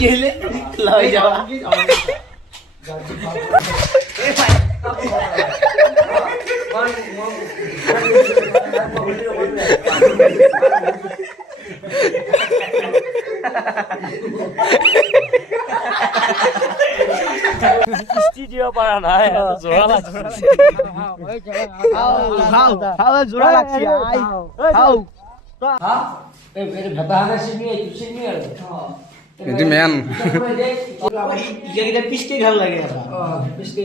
गेले लय जावा studio para নাই জোড়া লাগছে খাও খাও জোড়া লাগছে আই খাও হ্যাঁ এই মেরে ভাতানা সিনি এই সিনি আর এটি ম্যান যেটা পিস্টি ভাল লাগে পিস্টি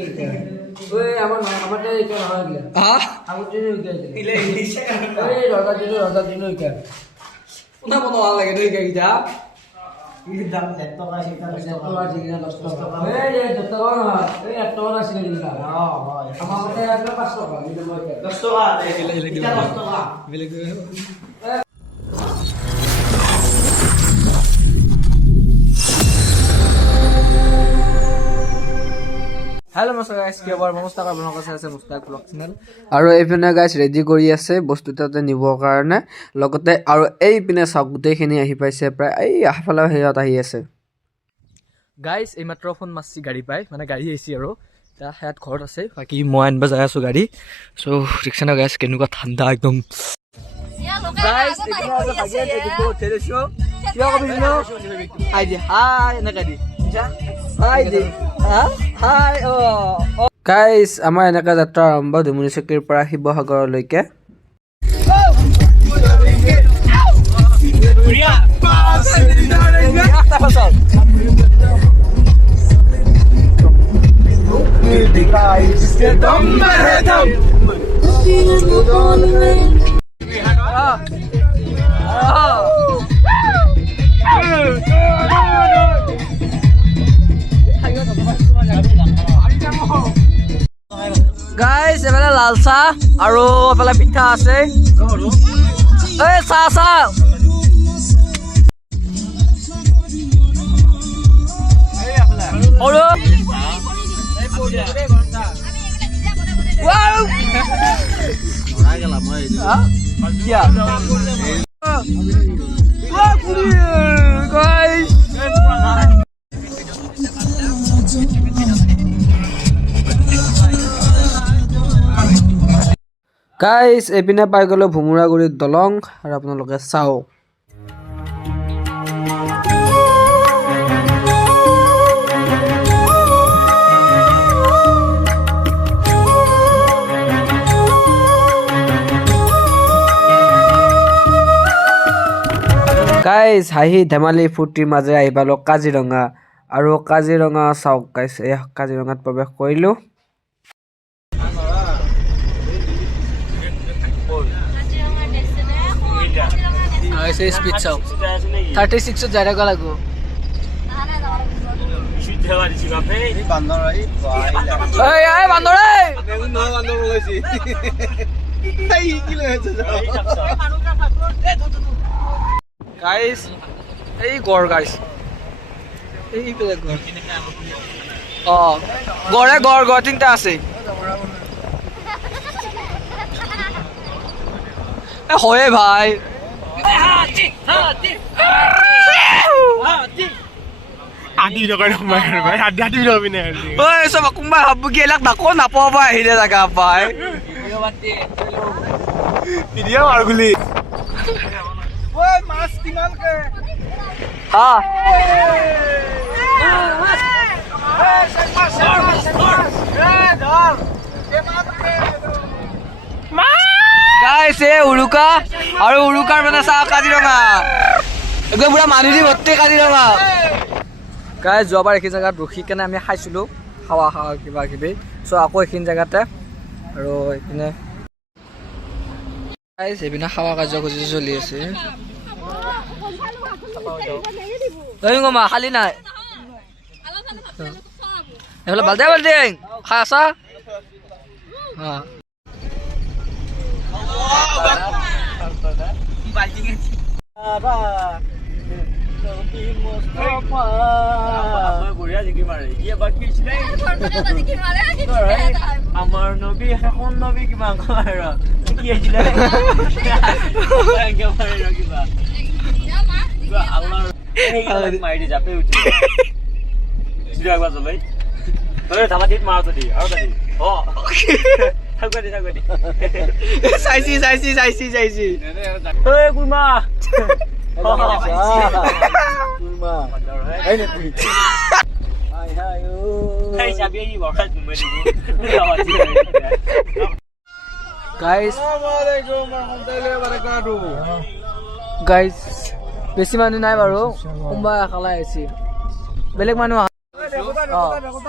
ওই আমারটা এটা হয় গিয়া হ্যাঁ আমার জন্য গিয়া ইলে ইলিশে ওই রাজা জন্য গিয়া কোনা বনোয়া লাগে তুই গিয়া ইলি দাম 1 টাকা সেটা 10 টাকা এই 10 টাকা না এই 1 টাকা আছে কিনা আমারটা আছে 5 টাকা নিতে বলতে 10 টাকা এটা 10 টাকা हेलो नमस्कार गाइस কি খবৰ মুস্তাক আপোনালোকৰ চাই আছে মুস্তাক ব্লগ চেনেল আৰু এইপিনে গাইছ ৰেডি কৰি আছে বস্তু তাতে নিবৰ কাৰণে লগতে আৰু এইপিনে চাওক গোটেইখিনি আহি পাইছে প্ৰায় এই আহফালে হেৰিত আহি আছে গাইস এই মাত্ৰ ফোন মাছি গাড়ী পাই মানে গাড়ী আহিছে আৰু তা হেত ঘৰত আছে বাকি মই আনবা যাই আছো গাড়ী সো ৰিক্সা না গাইস কেনেকুৱা ঠাণ্ডা একদম গাইস এতিয়া আছে ভাগে দেখো তেৰেছো কিয় কবি ন হাই দি হাই না গাড়ী যা হাই দি হাই ও গাইছ আমাৰ এনেকা যাত্ৰা আৰম্ভ ধুমুনিচকীৰ পৰা শিৱসাগৰলৈকে গাইস এফালে লাল চাহ আৰু এফালে পিঠা আছে এই চাহ চাহ আৰু গাইছ এইপিনে পাই গ'লো ভুমুৰাগুৰিত দলং আৰু আপোনালোকে চাওক গাইছ হাঁহি ধেমালি ফূৰ্তিৰ মাজেৰে আহি পালোঁ কাজিৰঙা আৰু কাজিৰঙা চাওক গাইছ এই কাজিৰঙাত প্ৰৱেশ কৰিলোঁ ऐसे स्पीड चाও 36 जाय राखा लागो এই বান্দৰ গাইস এই গড় গাইস এই পেলে গড় গড়ে গড় তিনটা আছে হয় ভাই আদি নকৰে মাৰ ভাই আদি ৰবি নে ঐ সব কোনবা হাবু কি লাগ নাকো নাপাবা আহিলে জাগা পাই ভিডিও মাৰ গুলি ঐ মাছ কিমান কে হা গাইস এ উৰুকা আৰু উৰুকাৰ মানে চা কাজিৰঙা একদম পুৰা মানুহ দি ভৰ্তি কাজিৰঙা গাইস যোৱাবাৰ এই জায়গাত ৰখি কেনে আমি খাইছিলো খাৱা কিবা কিবি সো আকৌ এইখিনি জায়গাতে আৰু এইপিনে গাইস এইপিনে খাৱা কাৰ্যসূচী চলি আছে তই গমা খালি নাই এফালে বালদে খাই আছা হা আমার নবী এখন নবী কিবা কি আছিল মাৰি দি জাপে উঠি চিধা একবাৰ চলাই তই ধাবা দিত মাৰ তই আৰু তই অ থাকবি চাইছি ঐ কুমা গাইজ বেছি মানুহ নাই বাৰু কোনোবা খালাই আহিছে বেলেগ মানুহ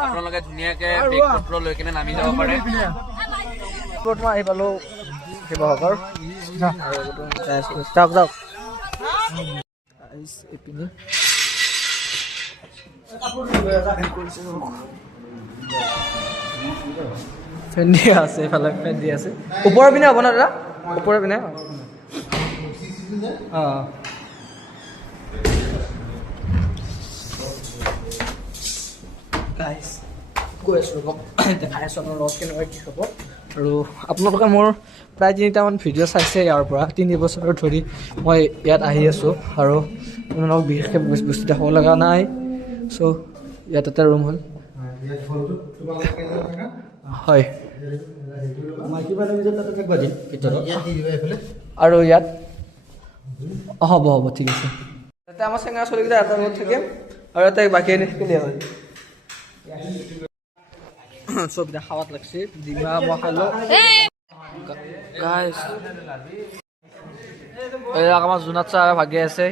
আপোনালোকে ধুনীয়াকে বেগ পত্ৰ লৈ কিনে নামি যাব পাৰে মই আহি পালো শিৱসাগৰ যাওক যাওক এইপিনে ফেন দিয়া আছে এইফালে ফেন দিয়া আছে ওপৰৰ পিনে হ'ব ন দাদা ওপৰৰ পিনে অঁ গাইজ গৈ আছোঁ ৰ'ব দেখাই আছোঁ আপোনাৰ লগত কেনেকুৱা কি হ'ব আৰু আপোনালোকে মোৰ প্ৰায় 3টামান ভিডিঅ' চাইছে ইয়াৰ পৰা 3 বছৰ ধৰি মই ইয়াত আহি আছোঁ আৰু আপোনালোকক বিশেষকৈ বস্তু দেখাব লগা নাই চ' ইয়াত এটা ৰুম হ'ল হয় আৰু ইয়াত হ'ব ঠিক আছে ইয়াতে আমাৰ চেঙা চলিকেইটা এটা ৰুমত থাকিম আৰু ইয়াতে বাকীখিনি থাকিলে হ'ল চব দেখাবাত লাগছে ডিমা মই খালো গাইজ এইবিলাক আমাৰ জোনাত চাহ ভাগি আছে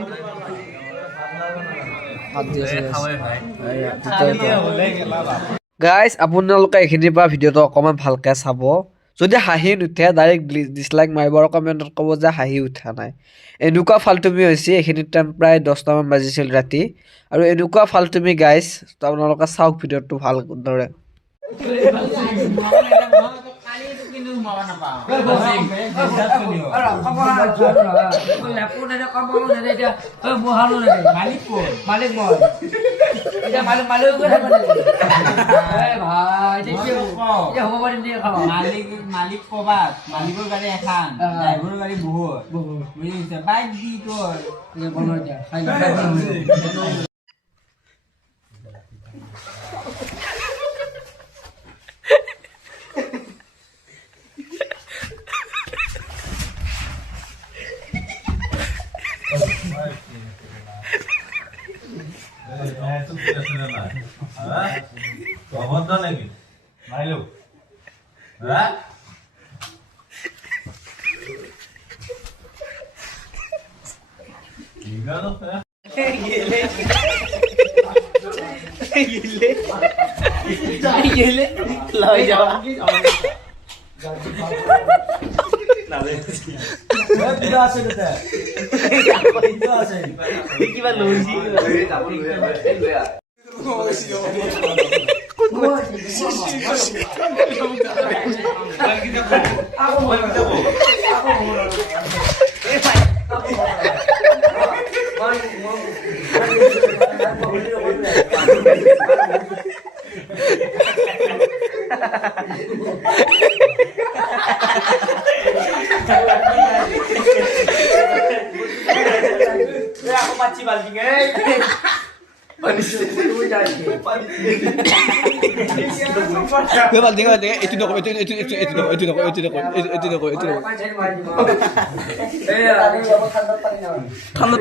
গাইজ আপোনালোকে এইখিনিৰ পৰা ভিডিঅ'টো অকণমান ভালকৈ চাব যদি হাঁহি নুঠে ডাইৰেক্ট ডিছলাইক মাৰিব আৰু কমেণ্টত ক'ব যে হাঁহি উঠা নাই এনেকুৱা ফাল্টুমি হৈছে এইখিনি টাইম প্ৰায় 10টামান বাজিছিল ৰাতি আৰু এনেকুৱা ফাল্টুমি গাইজ আপোনালোকে চাওক ভিডিঅ'টো ভালদৰে মালিক কবাত মালিকৰ গাড়ী এখন ড্ৰাইভাৰৰ গাড়ী বহুত বুজিছে বাইক দি তোৰ ঠান্ডা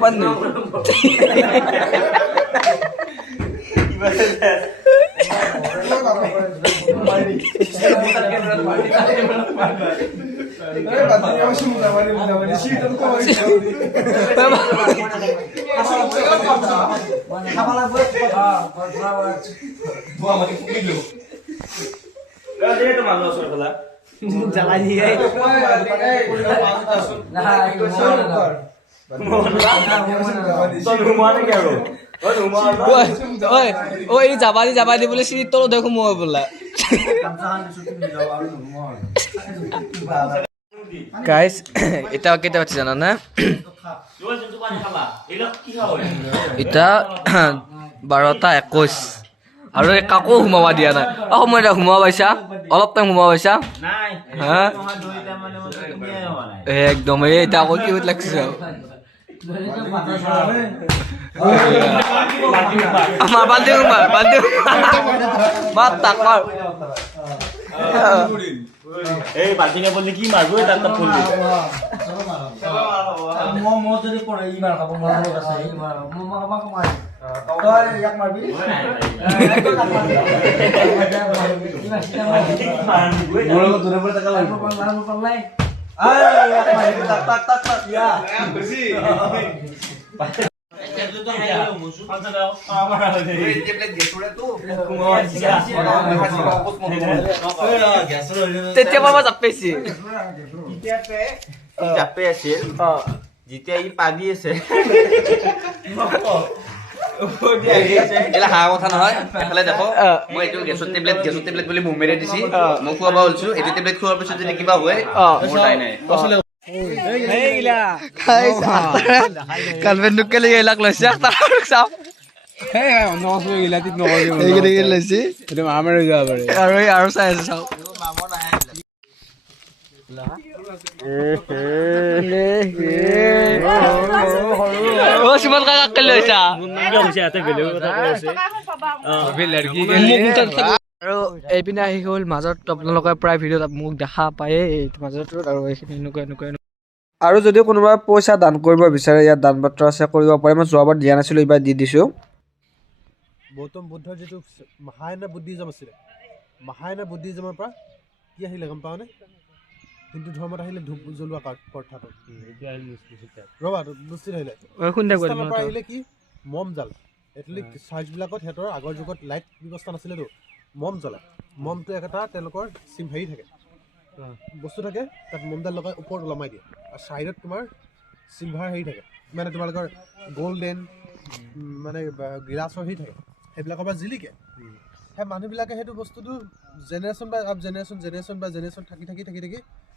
পানি নেই যাবাদি বোলে চিৰিত তলত দেখো মই বোলা গাইজ এটা কেইটা বাজি জানানে এটা 12:21 আৰু কাকো সোমাবা দিয়া নাই সময় এটা সোমাব পাইছা অলপ টাইম সোমাব পাইছা হা একদম এটা আকৌ কি লাগছে মাৰ বান্ধি মাৰ তাক মাৰ এই বাল্টিঙে বললি কি মাৰবো তাৰ তাৰ পড়লি মই যদি পৰে ই মাৰ খাব মই লগত আছে ই মাৰ মই আমাক মাৰ তই ইয়াক মাৰবি মোৰ লগত দূৰে পৰে টাকা লাগিব পালাই তাক ইয়া খুশি তেতিয়া বাবা জাপ পাইছি জাপে আছিল যেতিয়া ই পাগি আছে এলা হাঁহ কথা নহয় এফালে দেখো মই এইটো গেছৰ টেবলেট বুলি মুখ মেৰে দিছি মই খুৱাব ওলছো এইটো টেবলেট খোৱাৰ পিছত যদি কিবা হয় মোৰ তাই নাই কালবেন নুকেলি এইলাক লৈছে চাও লৈছে আৰু চাই আছে চাও চিমন কাকাক লৈছা আৰু এইপিনে আহি গ'ল মাজত আপোনালোকে প্ৰায় ভিডিঅ'ত মোক দেখা পায়ে মাজত আৰু এইখিনি এনেকুৱা আৰু যদি কোনোবাই পইচা দান কৰিব বিচাৰে ইয়াত দান পত্ৰ আছে কৰিব পাৰে মই যোৱাবাৰ দিয়া নাছিলোঁ এইবাৰ দি দিছোঁ গৌতম বুদ্ধৰ যিটো মাহায়ানা বুদ্ধিজম আছিলে মাহায়ানা বুদ্ধিজমৰ পৰা কি আহিলে গম পাওঁনে হিন্দু ধৰ্মত আহিলে ধূপ জ্বলোৱা কথাটো ৰবা নিশ্চিত আহিলে আহিলে কি মম জাল এথলিক চাৰ্চবিলাকত সিহঁতৰ আগৰ যুগত লাইট ব্যৱস্থা নাছিলেতো মম জ্বলায় মমটো এটা তেওঁলোকৰ চিম হেৰি থাকে বস্তু থাকে তাত মমডাল লগাই ওপৰত ওলমাই দিয়ে আৰু ছাইডত তোমাৰ চিলভাৰ হেৰি থাকে মানে তোমালোকৰ গ'ল্ডেন মানে গিলাচৰ হেৰি থাকে সেইবিলাকৰ পৰা জিলিকে সেই মানুহবিলাকে সেইটো বস্তুটো জেনেৰেশ্যন বা আপ জেনেৰেশ্যন থাকি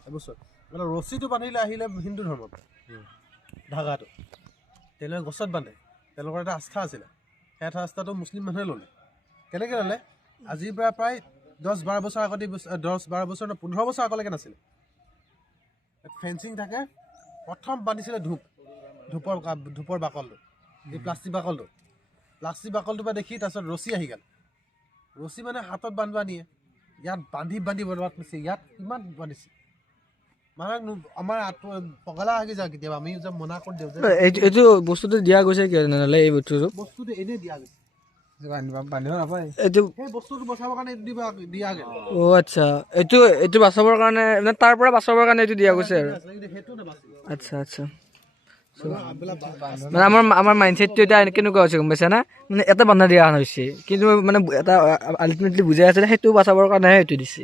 এবছৰ মানে ৰছীটো বান্ধিলে আহিলে হিন্দু ধৰ্মৰ পৰা ধাগাটো তেওঁলোকে গছত বান্ধে তেওঁলোকৰ এটা আস্থা আছিলে সেই আস্থাটো মুছলিম মানুহে ল'লে কেনেকৈ ল'লে আজিৰ পৰা প্ৰায় 10-12 বছৰ আগতে 10-12 বছৰ 15 বছৰ আগলৈকে নাছিলে ফেঞ্চিং থাকে প্ৰথম বান্ধিছিলে ধূপৰ বাকলটো এই প্লাষ্টিক বাকলটোৰ পৰা দেখি তাৰপিছত ৰছী আহি গ'ল ৰছী মানে হাতত বান্ধিব নিয়ে ইয়াত বান্ধি বৰবাদ কৰিছে ইয়াত কিমান বান্ধিছে মানে আমাৰ পগলা আহি যায় কেতিয়াবা আমি যে মনা কৰি দিওঁ যে এইটো বস্তুটো দিয়া গৈছে কিয় নহ'লে এই বস্তুটো এনেই দিয়া গৈছে এইটো সেই বস্তুটো বচাবৰ কাৰণে দিয়া গ'ল আচ্ছা এইটো বাচাবৰ কাৰণে মানে তাৰ পৰা বাচাবৰ কাৰণে এইটো দিয়া গৈছে আৰু সেইটো নাবাচিব আচ্ছা মানে আমাৰ মাইণ্ডছেটটো এতিয়া কেনেকুৱা হৈছে গম পাইছা না মানে এটা বান্ধা দিয়া হৈছে কিন্তু মানে এটা আল্টিমেটলি বুজাই আছে সেইটো বাচাবৰ কাৰণেহে এইটো দিছে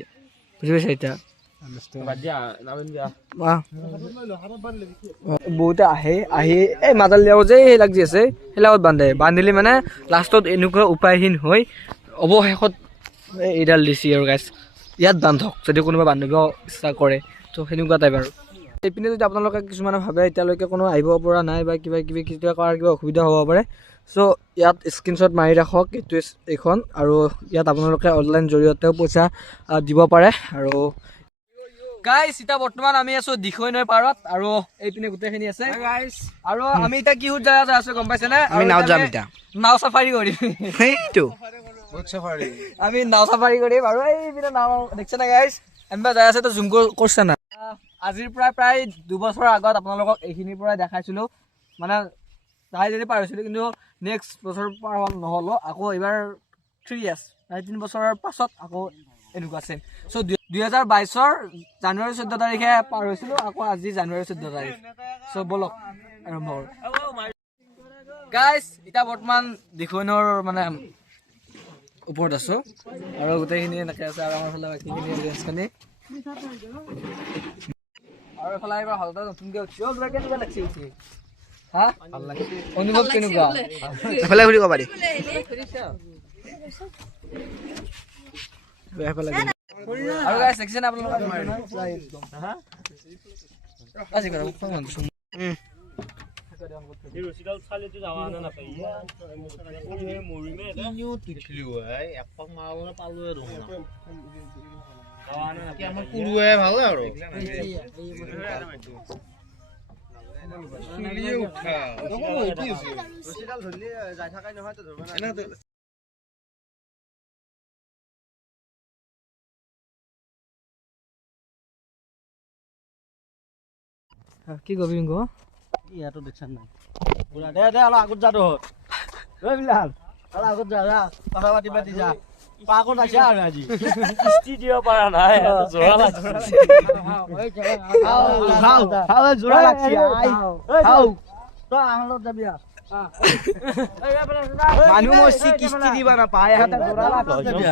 বুজি পাইছা এতিয়া বহুতে আহি এই মাজাল দিয়াও যে সেইবিলাক যি আছে সেইবিলাকত বান্ধিলে মানে লাষ্টত এনেকুৱা উপায়হীন হৈ অৱশেষত এইডাল দিছে আৰু গাইছ ইয়াত বান্ধক যদি কোনোবা বান্ধিব ইচ্ছা কৰে তো সেনেকুৱা টাইপ আৰু এইপিনে যদি আপোনালোকে কিছুমানে ভাবে এতিয়ালৈকে কোনো আহিব পৰা নাই বা কিবা কৰাৰ কিবা অসুবিধা হ'ব পাৰে চ' ইয়াত স্ক্ৰীনশ্বট মাৰি ৰাখক এইখন আৰু ইয়াত আপোনালোকে অনলাইন জৰিয়তেও পইচা দিব পাৰে আৰু গাইছ এতিয়া বৰ্তমান আমি আছো দিখৈ নৈ পাৰত আৰু এইপিনে গোটেইখিনি আছে আৰু আমি এতিয়া কিহত জাগা আছো গম পাইছেনে আমি নাও যাম এতিয়া নাও চাফাৰী কৰিম সেইটো আমি নাও চাফাৰী কৰিম আৰু এইপিনে নাও দেখিছে না গাইছ আমি যাই আছে তো জুম কৰিছে না আজিৰ পৰা প্ৰায় 2 বছৰ আগত আপোনালোকক এইখিনিৰ পৰা দেখাইছিলোঁ মানে তাই যদি পাৰিছিলোঁ কিন্তু নেক্সট বছৰ পাৰ নহ'লো আকৌ এইবাৰ 3 ইয়াৰ্ছ 3 বছৰৰ পাছত আকৌ এনেকুৱা আছে চ' 2022 জানুৱাৰী 14 তাৰিখে পাৰ হৈছিলোঁ আকৌ আজি জানুৱাৰী 14 তাৰিখ চ' বলক আৰম্ভ কৰোঁ গাইছ এতিয়া বৰ্তমান দিখৈনৰ মানে ওপৰত আছোঁ আৰু গোটেইখিনি এনেকৈ আছে আৰু আমাৰ ফালে বাকীখিনি অডিয়েঞ্চখিনি আৰু এফালে এইবাৰ হলতা নতুনকৈ উঠিছে কেনেকুৱা লাগিছে উঠি হা অনুভৱ কেনেকুৱা এফালে ঘূৰিব পাৰি আৰু গাইছ দেখিছেনে আপোনালোকে কি কবি গো ইয়াতো দেখছান নাই পুৰা দে অলপ আগত যা তো ঐ বিলাল অলপ আগত যা কথা পাতি যা পাকত আছে আৰু আজি কিস্তি দিব পৰা নাই জোৰা লাগছে জোৰা লাগছি আই তই আহলত যাবি মানুহ মৰছি কিস্তি দিবা নাপায় এহাতে জোৰা লাগছে যাবি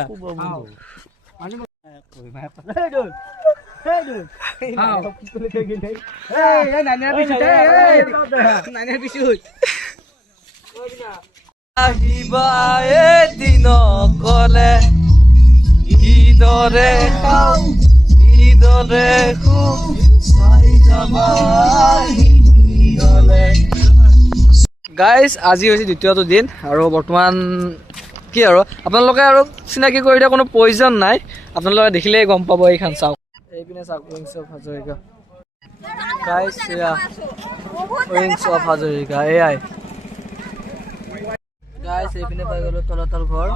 আহিবা এদিন কলে কিদৰে খাওঁ কিদৰে গাইজ আজি হৈছে দ্বিতীয়টো দিন আৰু বৰ্তমান কি আৰু আপোনালোকে আৰু চিনাকি কৰি দিয়া কোনো প্ৰয়োজন নাই আপোনালোকে দেখিলেই গম পাব এইখন চাওক এইপিনে চাওক উইংছ অফ হাজৰিকা গাইজ এয়া উইংছ অফ হাজৰিকা এয়াই গাইজ এইপিনে পাই গ'লো তলাতল ঘৰ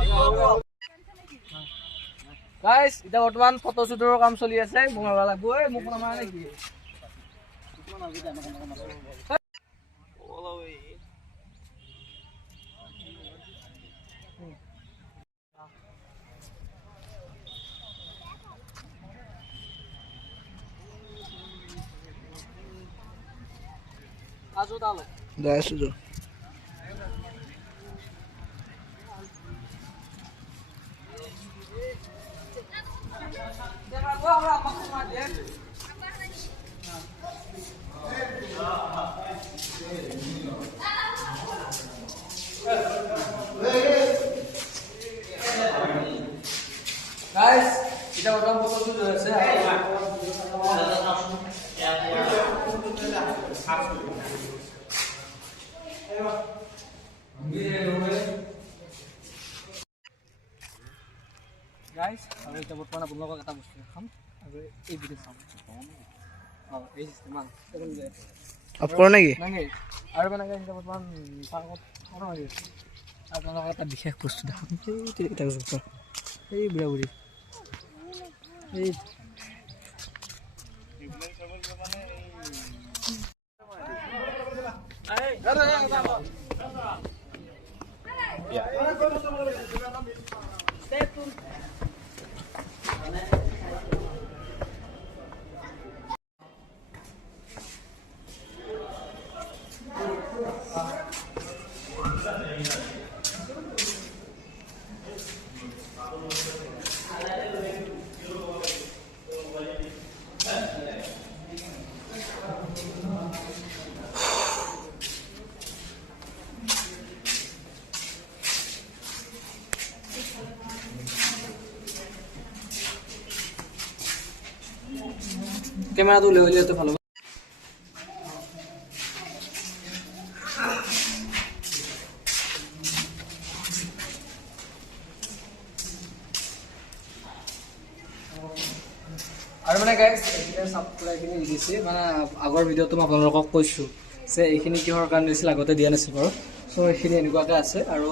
গাইজ এতিয়া বৰ্তমান ফটোশ্বুটৰ কাম চলি আছে মোক মাৰিব লাগিব মোক নামাৰে নেকি যাই আছো যো Guys, kita udah foto dulu ya. Guys, kalau kita buat mana pun lo kata bos kan, agar video sama. Oh, ini sistem mana? Of কৰ নেকি Nanti, ada mana guys kita buat mana? Sangat orang lagi. Apa kata bikin bos sudah? Kita suka. Hey, bro. Hey. Camera তুলে হইলে তো ভালো আৰু মানে guys এতিয়া সাবস্ক্ৰাইবখিনি দিছে মানে আগৰ ভিডিঅ'টো মই আপোনালোকক কৈছো যে এইখিনি কিহৰ কাৰণে দিছিল আগতে দিয়া নাছিল বাৰু সো এইখিনি এনেকুৱাকৈ আছে আৰু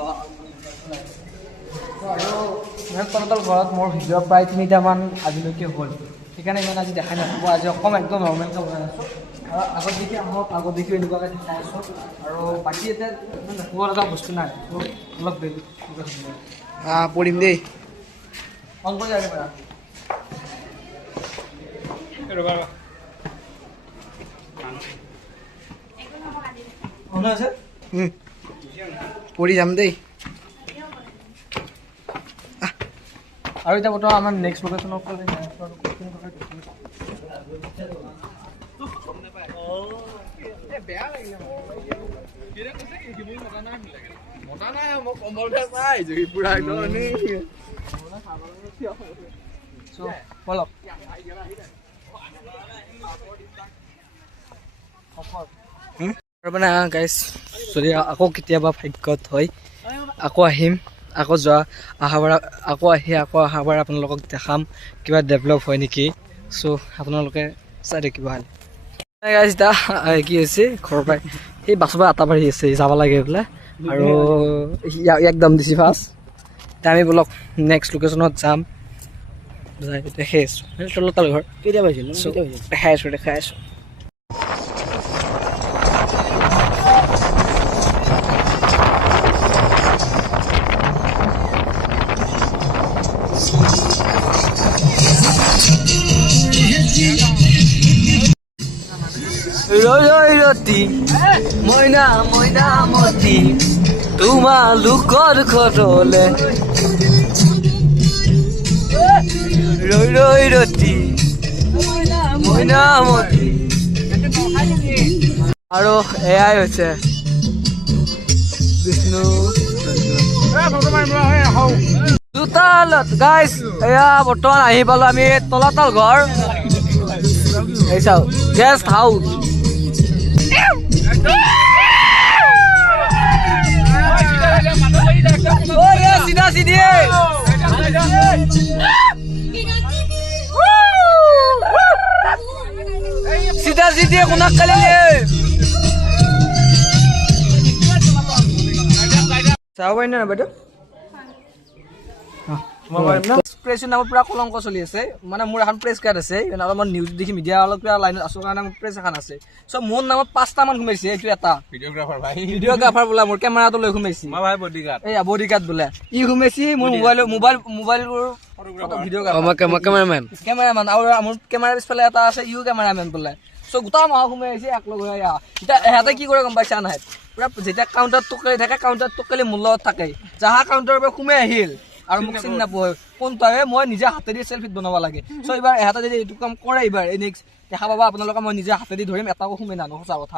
তলাতল ঘৰত মোৰ ভিডিঅ' প্ৰায় 3টামান আজিলৈকে হ'ল সেইকাৰণে ইমান আজি দেখাই নাথাকোঁ আজি অকণমান একদম নৰ্মেলকৈ বনাই আছোঁ আৰু আগত দেখি আহক আগত দেখি এনেকুৱাকৈ দেখাই আছোঁ আৰু বাকী এতিয়া দেখিব লগা বস্তু নাই অলপ বেলেগ পৰিম দেই অন কৰি যাব পাৰা পৰি যাম দেই আৰু এতিয়া বৰ্তমান আমাৰ নেক্সট লোকেশ্যনৰ ফালে বলক মানে গাইজ যদি আকৌ কেতিয়াবা ভাগ্যত হয় আকৌ আহিম আকৌ যোৱা অহাবাৰ আকৌ অহাবাৰ আপোনালোকক দেখাম কিবা ডেভেলপ হয় নেকি চ' আপোনালোকে চাই থাকিব গাইজ এতিয়া কি হৈছে ঘৰৰ পৰাই সেই বাছৰ পৰা আটা বাঢ়ি আছে যাব লাগে বোলে আৰু ইয়াক দাম দিছে ফাৰ্ষ্ট এতিয়া আমি বোলক নেক্সট লোকেশ্যনত যাম দেখাই আছোঁ তলত তাৰ ঘৰ কেতিয়া পাইছিল দেখাই আছোঁ ৰতি মইনা মইনা মতি তোমালোকৰ ঘৰলে ৰতি মইনা মতি আৰু এয়াই হৈছে বিষ্ণু দুটালত গাইজ এয়া বৰ্তমান আহি পালো আমি তলাতল ঘৰ এই চাওঁ গেষ্ট হাউচ सीधा सीधी सीधा सीधी कुणाक खाली চাব পাৰিম না বাইদেউ প্ৰেছৰ নামৰ পুৰা কলংক চলি আছে মানে মোৰ এখন প্ৰেছ কাৰ্ড আছে অলপমান নিউজ দেখি মিডিয়া অলপ কিবা লাইনত আছোঁ কাৰণে মোৰ প্ৰেছ এখন আছে চ' মোৰ নামত 5টামান সোমাইছে এইটো এটা ভিডিঅ'গ্ৰাফাৰ বোলে মোৰ কেমেৰাটো লৈ সোমাইছে এই বডিগাৰ্ড বোলে ই সোমাইছে মোৰ মোবাইলবোৰ কেমেৰামেন আৰু মোৰ কেমেৰা পিছফালে এটা আছে ইও কেমেৰামেন বোলে চ' গোটা মাহ সোমাই আহিছে এক লগ হৈ এতিয়া এহেঁতে কি কৰে গম পাইছা নাই পুৰা যেতিয়া কাউণ্টাৰ টকালি থাকে কাউণ্টাৰ টকালি মোৰ লগত থাকে যাহা কাউণ্টাৰৰ পৰা সোমাই আহিল আৰু মোক চিনি নাপায় কোনটো মই নিজে হাতেদি চেল্ফিত বনাব লাগে চ' এইবাৰ এহেঁতে যদি এইটো কাম কৰে এইবাৰ এই নেক্সট দেখা পাবা আপোনালোকে মই নিজে হাতেদি ধৰিম এটাকো সোমাই নানো সঁচা কথা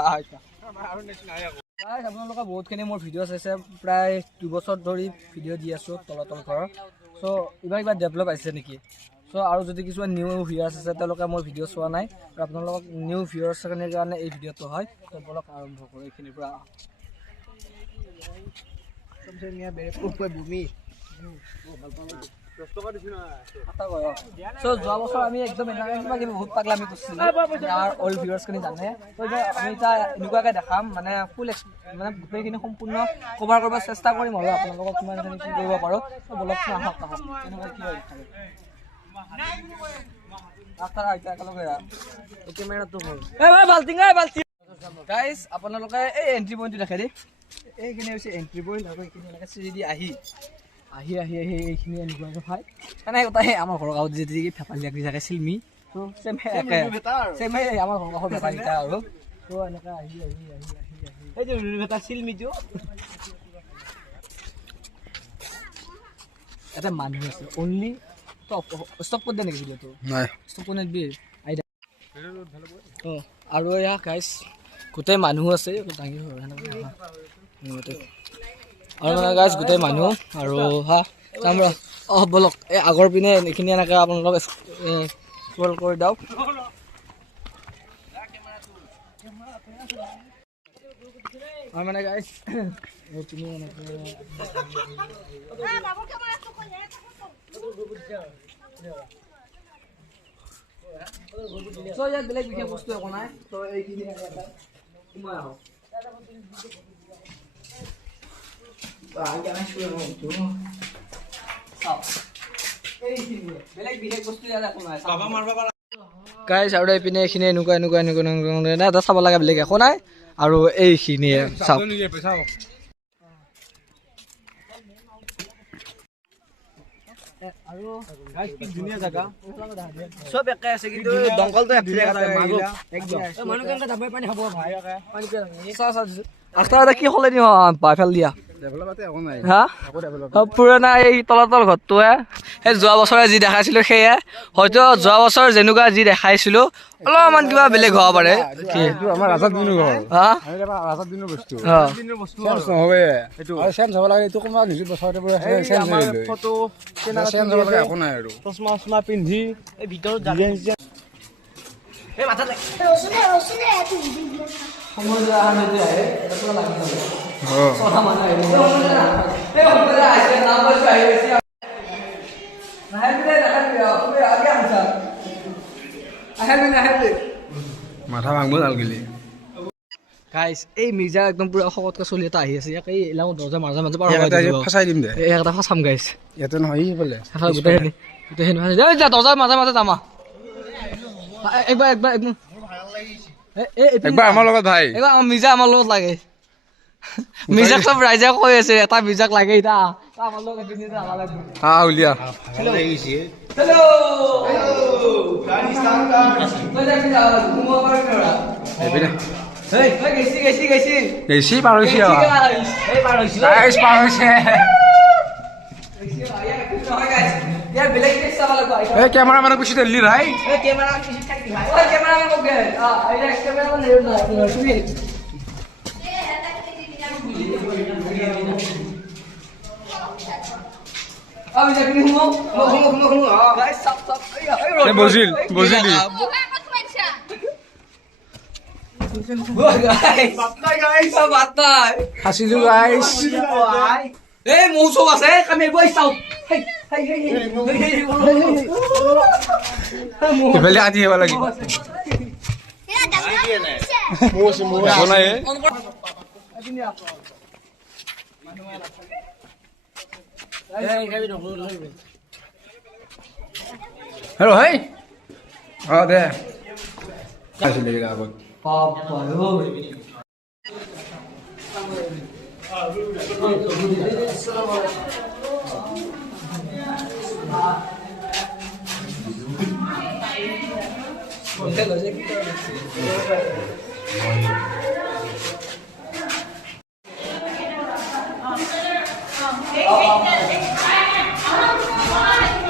আপোনালোকে বহুতখিনি মোৰ ভিডিঅ' চাইছে প্ৰায় 2 বছৰ ধৰি ভিডিঅ' দি আছোঁ তলাতল ঘৰৰ চ' এইবাৰ কিবা ডেভেলপ আহিছে নেকি চ' আৰু যদি কিছুমান নিউ ভিউৱাৰ্ছ আছে তেওঁলোকে মোৰ ভিডিঅ' চোৱা নাই আৰু আপোনালোকক নিউ ভিউৱাৰ্ছৰ কাৰণে এই ভিডিঅ'টো হয় তেওঁলোকক আৰম্ভ কৰোঁ এইখিনিৰ পৰা ভূমি যোৱা বছৰ আমি একদম কিবা কিবি বহুত পাগলামি কৰিছিলোঁ আমাৰ অল্ড ভিউৱাৰ্ছখিনি জানে আমি এতিয়া এনেকুৱাকৈ দেখাম মানে ফুল মানে গোটেইখিনি সম্পূৰ্ণ কভাৰ কৰিব চেষ্টা কৰিম আৰু আপোনালোকক কিমানখিনি কি কৰিব পাৰোঁ বলকচোন আহক তেনেকুৱা কি হয় গাইজ আপোনালোকে এই এণ্ট্ৰি পইণ্টটো দেখাই দেই এইখিনি হৈছে এণ্ট্ৰি পইণ্ট আৰু এইখিনি এনেকৈ চিৰি আহি এইখিনি এনেকুৱাকৈ খাই মানে গোটাই আমাৰ ঘৰৰ গাঁৱত যদি ভেপালী লাগি থাকে চিলমি ত' চেম আমাৰ ঘৰৰ কাষৰ ভেপালীটা আৰু ত' এনেকৈ আহি এইটো ভেটা চিলমিটো এটা মানুহ আছে অনলি ষ্টপ কৰি দিয়ে নেকি ভিডিঅ'টো নাই ষ্টপ কৰি নিদিবি অঁ আৰু এয়া গাইজ গোটেই মানুহ আছে দাঙি আৰু মানে গাইজ গোটেই মানুহ আৰু যাম বলক এই আগৰ পিনে এইখিনি এনেকৈ আপোনালোকক স্ক্ৰল কৰি দিয়ক আৰু মানে গাইজ এইপিনে এনেকৈ চ' ইয়াত বেলেগ বিশেষ বস্তু একো নাই ত' এইখিনি সোমাই আহক বেলেগ বিশেষ বস্তু ইয়াত একো নাই গাইজ আৰু এইপিনে এইখিনি এনেকুৱা এটা চাব লগা বেলেগ একো নাই আৰু এইখিনিয়ে চাওক ধুনীয়া জাগা চব একে আছে কিন্তু দংকলটো ৰাস্তা কি সলনি পাইফাল দিয়া পুৰণা এই তলাতল ঘৰটোৱে সেই যোৱা বছৰে যি দেখাইছিলো সেয়ে হয়তো যোৱা বছৰ যেনেকুৱা যি দেখাইছিলো অলপমান কিবা বেলেগ হ'ব পাৰে পিন্ধি ভিতৰত মাথা ভাঙব নালগিলে গাইছ এই মিৰ্জা একদম পুৰা শকতকৈ চলি এটা আহি আছে ইয়াক এই এলামত দৰ্জা মাজে মাজে পাৰ ফাঁচাই দিম দে এই এটা ফাঁচাম গাইছ ইয়াতে নহয় বোলে গোটেইখিনি যা দৰ্জাৰ মাজে মাজে যামা একবাৰ আমাৰ লগত ভাই এইবাৰ মিৰ্জা আমাৰ লগত লাগে মিৰ্জাক চব ৰাইজে কৈ আছে এটা মিৰ্জাক লাগে এতিয়া আমাৰ লগত উলিয়া গেছি পাৰ হৈছে কেমেৰা মানে গুচি দিলি ভাই বজিলি হাসিলো গাইস এই মৌচু আছে আমি গৈ চাও ইফালে আদি হব লাগিব বনাই হেল্ল' হেই দে আছিলে আগত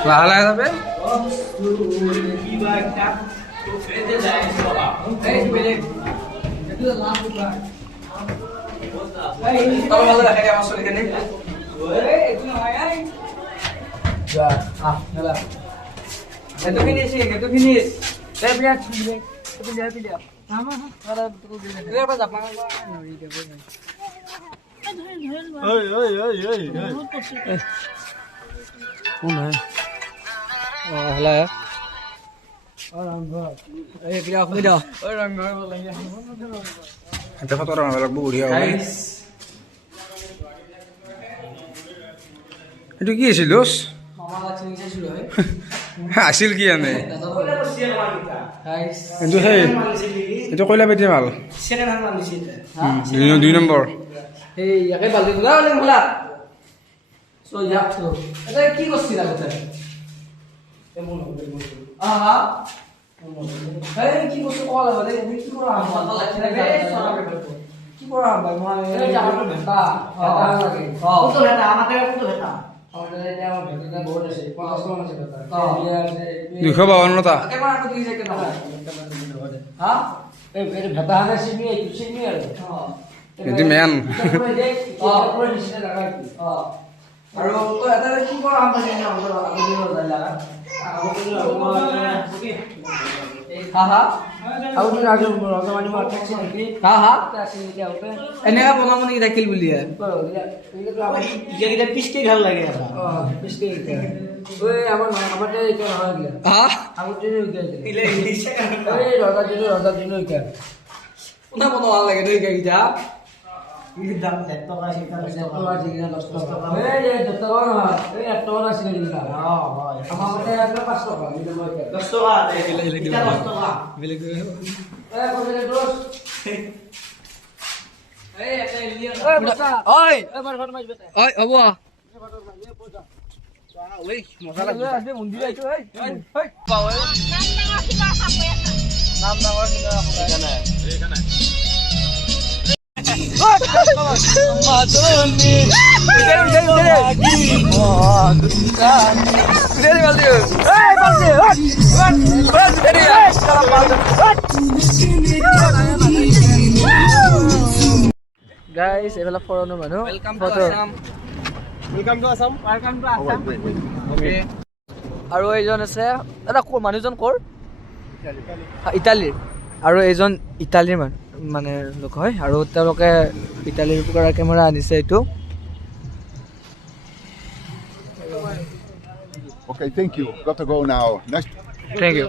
লাহে লাহে যাবে এইটো কি আছিল দোষ আছিল কি এনে কিন্তু সেই এইটো কয়লা বেটি মাল 2 নম্বৰ এই ইয়াকে বালতি খোলা খোলা সো ইয়াক তো এটা কি করছিস আগতে এমন আহা এই কি করছ কল হবে এই কি করা আম মাথা লাগছে না কি করা আম ভাই মানে এই জামাটা ভেতা ভেতা লাগে কত ভেতা আমাকে কত ভেতা আমাদের এটা আমার ভেতা বহুত আছে 50 টাকা আছে ভেতা বিয়া আছে 252টা কেমন কত দিছে কেন হ্যাঁ এই ভেতা আছে সিমি আর হ্যাঁ এটি মেন আৰু তো এটা কি কৰা আম পালে না আমাৰ আগদিন লাগা হা হা আৰু ৰাজু ৰজমানি মই ট্যাক্সি নেকি হা হা ট্যাক্সি নেকি আউতে এনেকা বনামনি ৰাখিল বুলি যেটা পিস্টি ভাল লাগে পিস্টি ওই আমার আমাতে এটা হয় গিয়া হা আগতে ইলে ইলিছে ওই রজা দিন ওইটা কোনা বনোয়া লাগে দেই গিয়া এই দাম 1 টাকা সেটা 1 টাকা জিগা 10 টাকা এই 10 টাকা না এই 1 টাকা আছে জিগা হ্যাঁ হয় আমাতে আছে 5 টাকা মিলে 10 টাকা এটা 10 টাকা মিলে এই কোনে দোস এই একটা ইলিয়া ওই বসা ওই এবার ঘর মাছ বেটা ওই হবো ওই মজা লাগবে আসবে মন্দির আইছো এই ওই পাও নাম নাম কিনা এখানে এখানে গাইস এবেলা ফৰেনৰ মানুহ ওয়েলকাম টু আসাম ওকে আৰু এইজন আছে এটা মানুহজন কৰ ইটালীৰ আৰু এইজন ইটালীৰ মানে লোক হয় আৰু তেওঁলোকে ইটালীৰ পৰা কেমেৰা আনিছে এইটো Okay, thank you. Got to go now. Next. Thank you.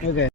Okay.